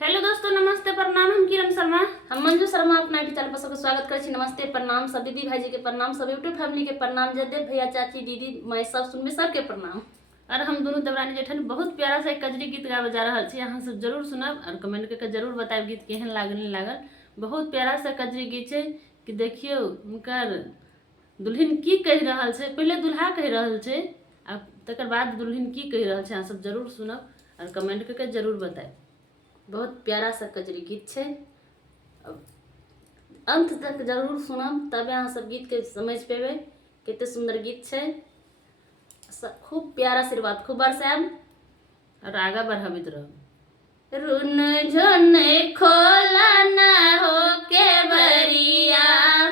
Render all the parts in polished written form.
Hello दोस्तों, नमस्ते प्रणाम। हम किरण शर्मा, हम मंजू शर्मा अपना चैनल पर सबके स्वागत करे छी। नमस्ते प्रणाम सब दीदी भाई जी के प्रणाम, सब यूट्यूब फैमिली के प्रणाम, जयदेव भैया चाची दीदी मैं सब सुनबे सबके प्रणाम। और हम दोनों देवरानी जेठन बहुत प्यारा सा एक कजरी गीत गावे जा रहा छी। अहाँ सब जरूर सुनब और कमेंट करके जरूर बताएब गीत केहन लागल नहीं लागल। बहुत प्यारा सा कजरी गीत है कि देखियो हुनकर दुल्हन की कह रहल छे, पहले दुल्हा कह रहल छे आ तकर बाद दुल्हन की कह रहल छे। अहाँ सब जरूर सुनब और कमेंट करके जरूर बताएब। बहुत प्यारा सा कजरी गीत है, अंत तक जरूर सुनब तबे अहाँ सब गीत के समझ पेबे कितने सुंदर गीत है। खूब प्यारा आशीर्वाद खूब बरसाब और आगा बढ़ावित रहब। रुन झुन खोला न हो के बरिया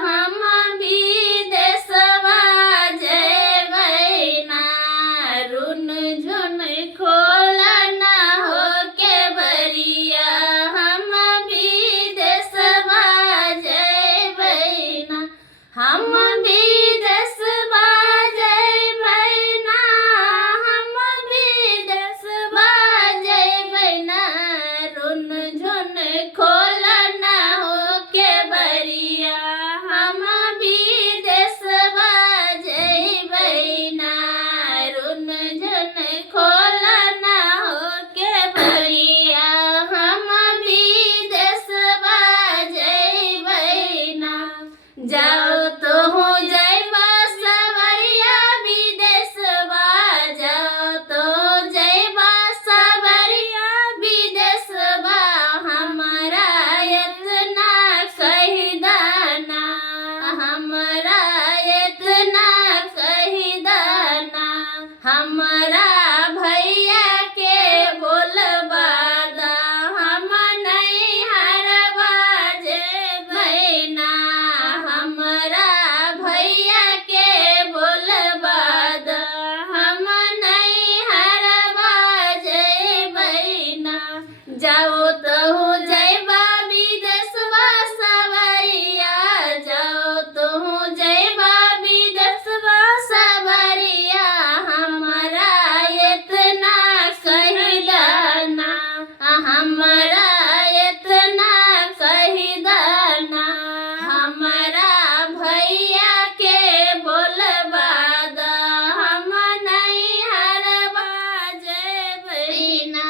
हम विदेशवा जइबै ना। रुन झुन खोला न हो के बरिया हम विदेशवा जइबै ना। हम विदेशवा जइबै ना, हम विदेशवा जइबै ना। रुन झुन खोला न हो के बरिया हम विदेशवा जइबै ना। रुन झुन खोला न हो के बरिया हम विदेशवा जइबै ना। जाओ तो हो जइबा सवरिया विदेशवा, जाओ तो जइबा सवरिया विदेशवा। हमरा इतना कहि दाना, हमरा इतना कहि दाना। हमरा भैया के बोलबा दा, हम नहीं हरबा जइबै ना। हमरा भैया के बोलबा दा, हम नहीं हरबा जइबै ना। जाओ तो जइबा विदेशवा सवरिया, जाओ तो जइबा विदेशवा सवरिया। हमरा इतना कहि दाना, हमरा इतना कहि दाना। हमरा भैया के बोलबा दा, हम नहीं हरबा जइबै ना।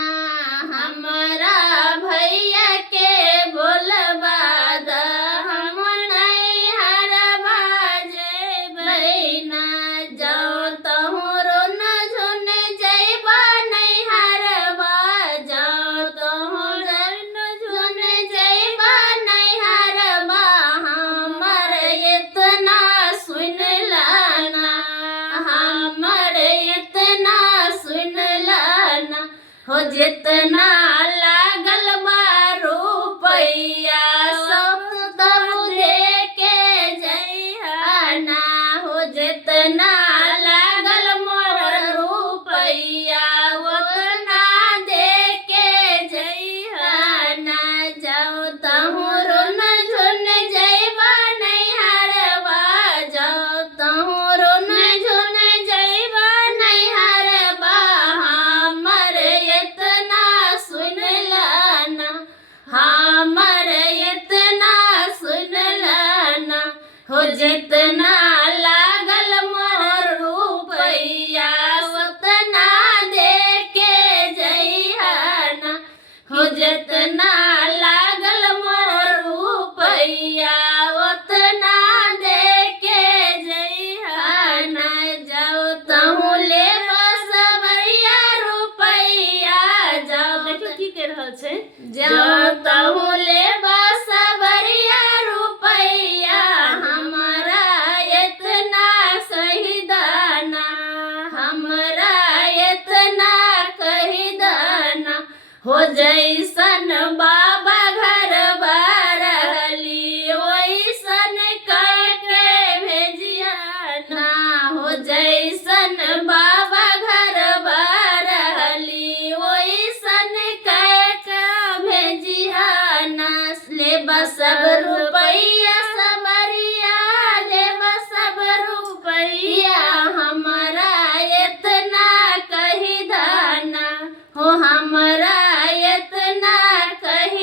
हमरा भैया के बोलबा दा, हम नहीं हरबा जइबै ना। जाओ तोहरो न झुन जइबा नहीं हरबा, जाओ तोहरो न झुन जइबा नहीं हरबा। हमर इतना सुन लाना, हमर इतना सुन लाना। हो जितना लागल बा रुपैया सब तब दे के जइहाना। हो जितना लागल मोर रुपैया उतना दे के जइहाना। जाओ तोहरो न झुन जइबा नहीं हरबा, जाओ तोहरो न झुन जइबा नहीं हरबा। हमर इतना सुन लाना, हमर इतना सुन लाना। हो जितना लागल मोर रुपैया उतना दे के जइहाना। हो जितना लागल मोर रुपैया उतना दे के जइहाना। जाओ तहु लेबा सवरिया रुपैया, जाओ देखियो की कह रहल छे। जाओ तहु लेबा सवरिया रुपैया। हमरा इतना कहि दाना, हमरा इतना कहि दाना। हो जैसन बाबा घर रहली ओइसन कह के भेजिया ना। हो जैसन बाबा घर रहली ओइसन कह के भेजिया ना। लेबा सब रुपैया सवरिया, लेबा सब रुपैया। हमरा इतना कहि दाना, हो हमरा इतना कहि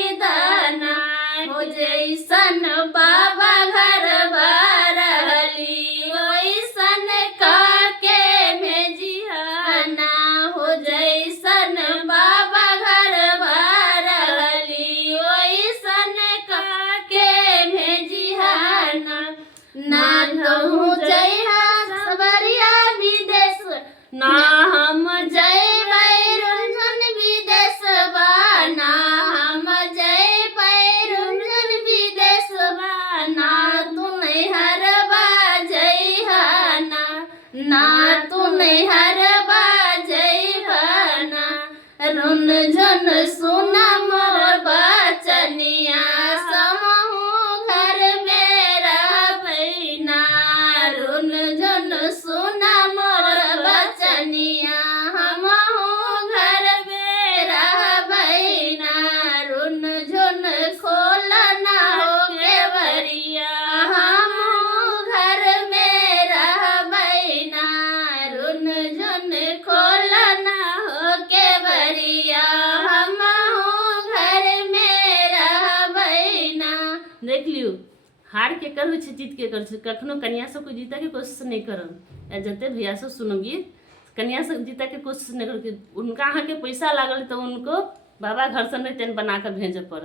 देख लियो हार के कर छै जीत के कर छै। कखनो कन्या सब को जीते के कोशिश नहीं करब या जते भैया सब सुनो गीत कन्या सब जीते के कोशिश नहीं करो। उनका अहाँ के पैसा लागल तो उनको बाबा घर से नहीं तेन बना कर भेजे पड़त।